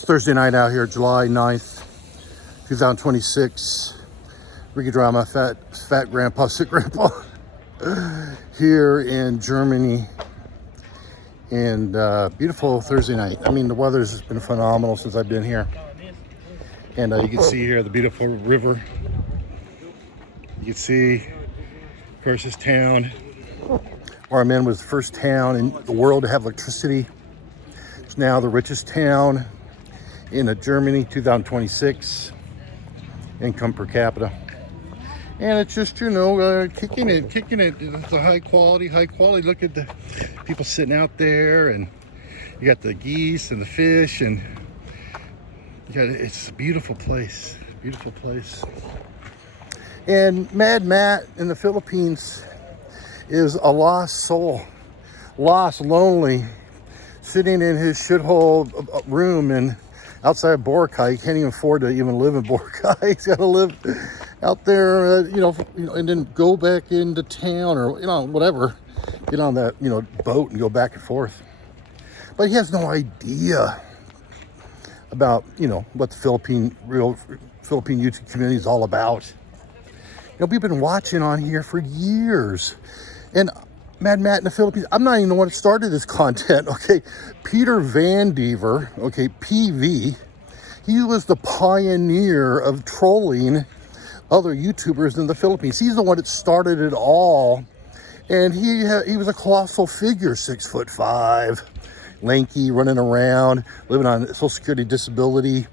It's Thursday night out here, July 9th, 2026. Ricky Drama, fat grandpa, sick grandpa, here in Germany. And beautiful Thursday night. I mean, the weather's been phenomenal since I've been here. And you can see here the beautiful river. You can see, of course, this town where I'm in was the first town in the world to have electricity. It's now the richest town in Germany, 2026, income per capita. And it's just, you know, kicking it. It's a high quality. Look at the people sitting out there, and you got the geese and the fish, and it's a beautiful place, And Mad Matt in the Philippines is a lost soul, lonely, sitting in his shithole room and outside Boracay. He can't even afford to even live in Boracay. He's got to live out there, you know, and then go back into town or, you know, whatever. Get on that, you know, boat and go back and forth. But he has no idea about, you know, what the real Philippine YouTube community is all about. You know, we've been watching on here for years. And Mad Matt in the Philippines, I'm not even the one that started this content, okay? Peter Van Dever, okay, PV, he was the pioneer of trolling other YouTubers in the Philippines. He's the one that started it all. And he was a colossal figure, 6'5", lanky, running around, living on Social Security disability,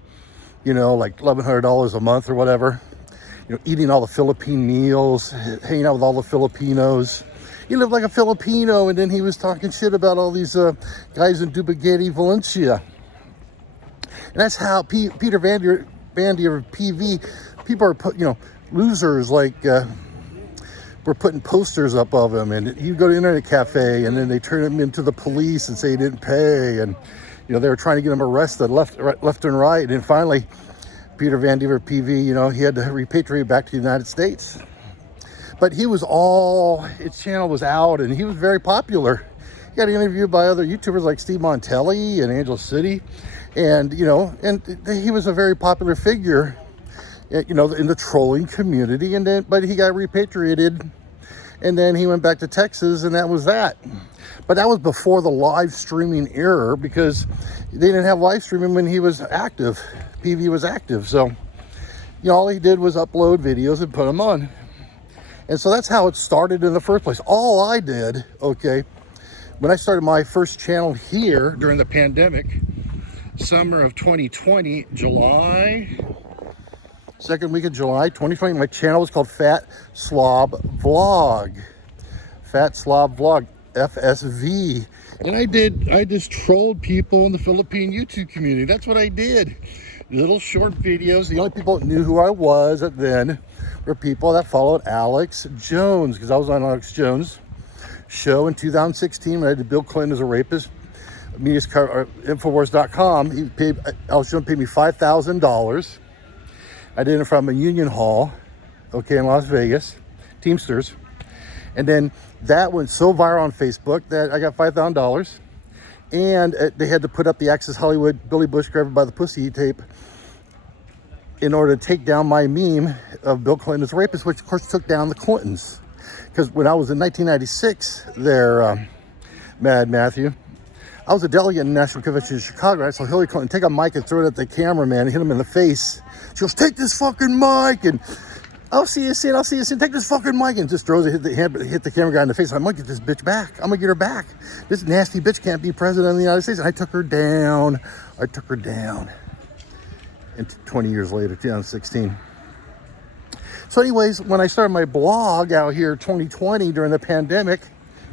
you know, like $1,100 a month or whatever. You know, eating all the Philippine meals, hanging out with all the Filipinos. He lived like a Filipino, and then he was talking shit about all these guys in Dubaguete, Valencia. And that's how Peter Van Der PV, people are you know, losers like were putting posters up of him, and he'd go to Internet Cafe, and then they turn him into the police and say he didn't pay, and you know, they were trying to get him arrested left and right, and finally Peter Van Der PV, you know, he had to repatriate back to the United States. But his channel was out, and he was very popular. He got interviewed by other YouTubers like Steve Montelli and Angel City. And, you know, and he was a very popular figure, you know, in the trolling community. But he got repatriated, and then he went back to Texas, and that was that. But that was before the live streaming era, because they didn't have live streaming when he was active. PV was active. So, you know, all he did was upload videos and put them on. And so that's how it started in the first place. All I did, okay, when I started my first channel here during the pandemic, summer of 2020, second week of July 2020, my channel was called Fat Slob Vlog. Fat Slob Vlog, FSV. And I just trolled people in the Philippine YouTube community. That's what I did. Little short videos. The only people that knew who I was then were people that followed Alex Jones, because I was on Alex Jones' show in 2016 when I did Bill Clinton as a rapist. Infowars.com. Alex Jones paid me $5,000. I did it from a union hall, okay, in Las Vegas, Teamsters. And then that went so viral on Facebook that I got $5,000. And they had to put up the Access Hollywood Billy Bush grabbed by the pussy tape in order to take down my meme of Bill Clinton as a rapist, which of course took down the Clintons. Because when I was in 1996 there, Mad Matthew, I was a delegate in the National Convention in Chicago. I saw Hillary Clinton take a mic and throw it at the cameraman and hit him in the face. She goes, "Take this fucking mic," and I'll see you soon. Take this fucking mic, and just throws it, hit the camera guy in the face. I'm gonna get this bitch back. I'm gonna get her back. This nasty bitch can't be president of the United States. And I took her down. And 20 years later, 2016. So anyways, when I started my blog out here 2020 during the pandemic,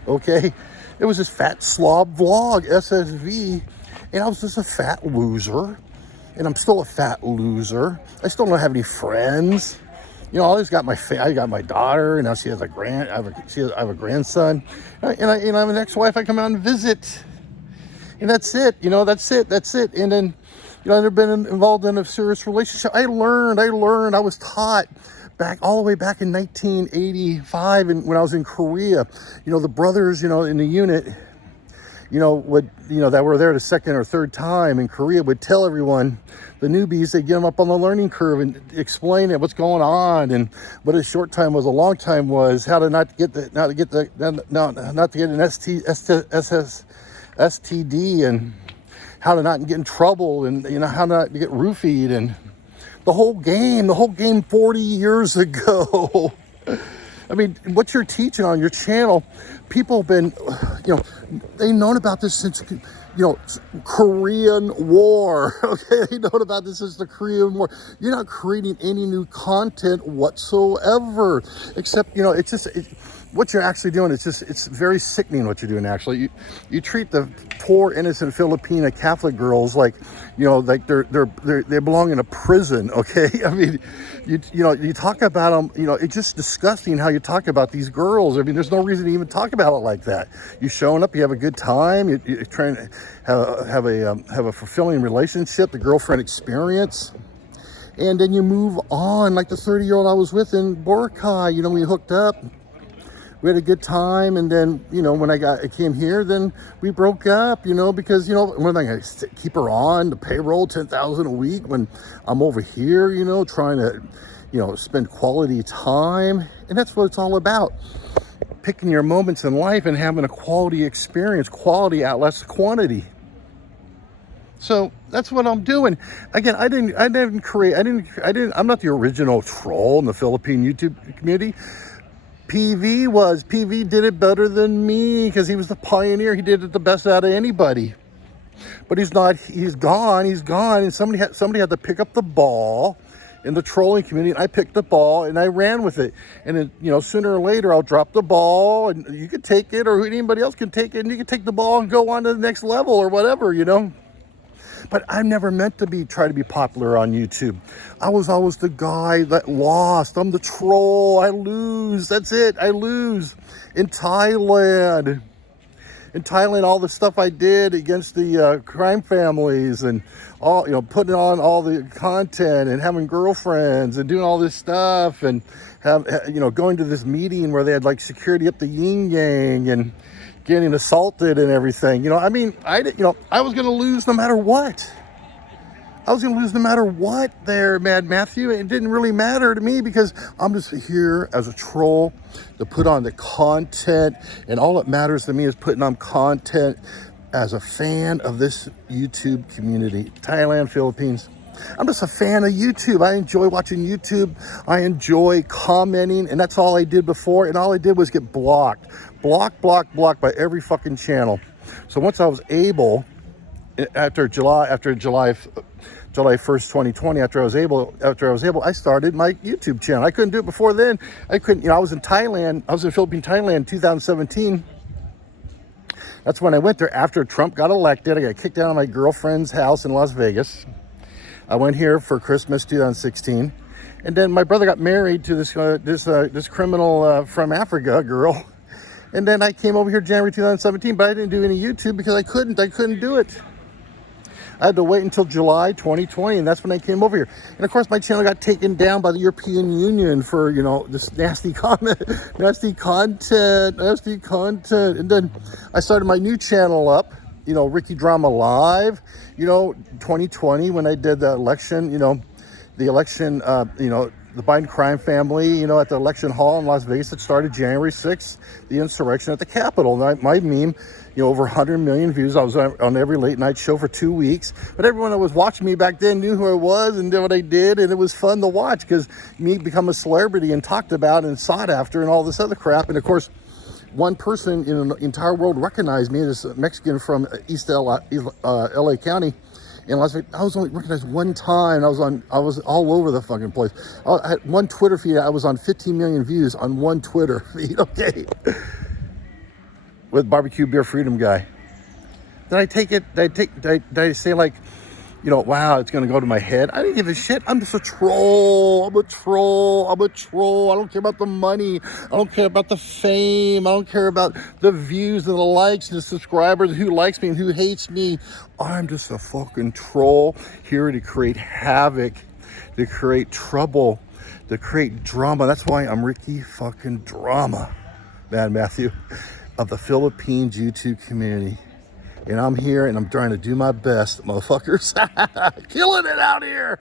okay, it was this Fat Slob Vlog, SSV, and I was just a fat loser. And I'm still a fat loser. I still don't have any friends. You know, I got my daughter, and now she has I have a grandson, and I have an ex-wife I come out and visit, and that's it. You know, that's it. And then, you know, I've never been involved in a serious relationship. I learned. I was taught all the way back in 1985, and when I was in Korea, you know, the brothers, you know, in the unit, that were there the second or third time in Korea would tell everyone, the newbies, they get them up on the learning curve and explain it, what's going on, and what a short time was, a long time was, how to not get an STD, and how to not get in trouble, and how not to get roofied, and the whole game 40 years ago. I mean, what you're teaching on your channel, people have been, they've known about this since, Korean War. Okay, they known about this since the Korean War. You're not creating any new content whatsoever, except, what you're actually doing, it's very sickening what you're doing, actually. You treat the poor, innocent Filipina Catholic girls like, like they belong in a prison, okay? I mean, you talk about them, it's just disgusting how you talk about these girls. I mean, there's no reason to even talk about it like that. You're showing up, you have a good time, you're trying to have a fulfilling relationship, the girlfriend experience. And then you move on, like the 30-year-old I was with in Boracay, we hooked up. We had a good time, and then, when I came here, then we broke up, because, when am I going to keep her on the payroll, $10,000 a week, when I'm over here, trying to, spend quality time. And that's what it's all about. Picking your moments in life and having a quality experience. Quality outlasts quantity. So that's what I'm doing. Again, I'm not the original troll in the Philippine YouTube community. PV did it better than me because he was the pioneer. He did it the best out of anybody. But he's gone. And somebody had to pick up the ball in the trolling community. And I picked the ball and I ran with it. And then, sooner or later I'll drop the ball and you can take it, or anybody else can take it, and you can take the ball and go on to the next level or whatever, But I'm never meant to try to be popular on YouTube. I was always the guy that lost. I'm the troll. I lose. That's it. I lose. In Thailand, all the stuff I did against the crime families, and all, putting on all the content and having girlfriends and doing all this stuff, and going to this meeting where they had like security up the yin yang and getting assaulted and everything. I was going to lose no matter what. There, Mad Matthew. It didn't really matter to me because I'm just here as a troll to put on the content. And all that matters to me is putting on content as a fan of this YouTube community. Thailand, Philippines. I'm just a fan of YouTube. I enjoy watching YouTube. I enjoy commenting. And that's all I did before. And all I did was get blocked by every fucking channel. So once I was able, after July 1st, 2020, after I was able, I started my YouTube channel. I couldn't do it before then. I couldn't, I was in Philippine Thailand in 2017. That's when I went there after Trump got elected. I got kicked out of my girlfriend's house in Las Vegas. I went here for Christmas 2016. And then my brother got married to this criminal from Africa, girl. And then I came over here January 2017, but I didn't do any YouTube because I couldn't do it. I had to wait until July 2020, and that's when I came over here. And of course, my channel got taken down by the European Union for, this nasty content. And then I started my new channel up, Ricky Drama Live, 2020, when I did the election, the Biden crime family, at the election hall in Las Vegas that started January 6th, the insurrection at the Capitol. And my meme, over 100 million views. I was on every late night show for 2 weeks. But everyone that was watching me back then knew who I was and did what I did. And it was fun to watch because me become a celebrity and talked about and sought after and all this other crap. And of course, one person in the entire world recognized me, this Mexican from East LA County. In Las Vegas, I was only recognized one time. I was all over the fucking place. I had one Twitter feed. I was on 15 million views on one Twitter feed. Okay, with Barbecue Beer Freedom guy. Did I say like, wow, it's gonna go to my head? I didn't give a shit. I'm just a troll. I'm a troll. I don't care about the money. I don't care about the fame. I don't care about the views and the likes and the subscribers, who likes me and who hates me. I'm just a fucking troll here to create havoc, to create trouble, to create drama. That's why I'm Ricky fucking Drama, Mad Matthew, of the Philippines YouTube community. And I'm here and I'm trying to do my best, motherfuckers. Killing it out here.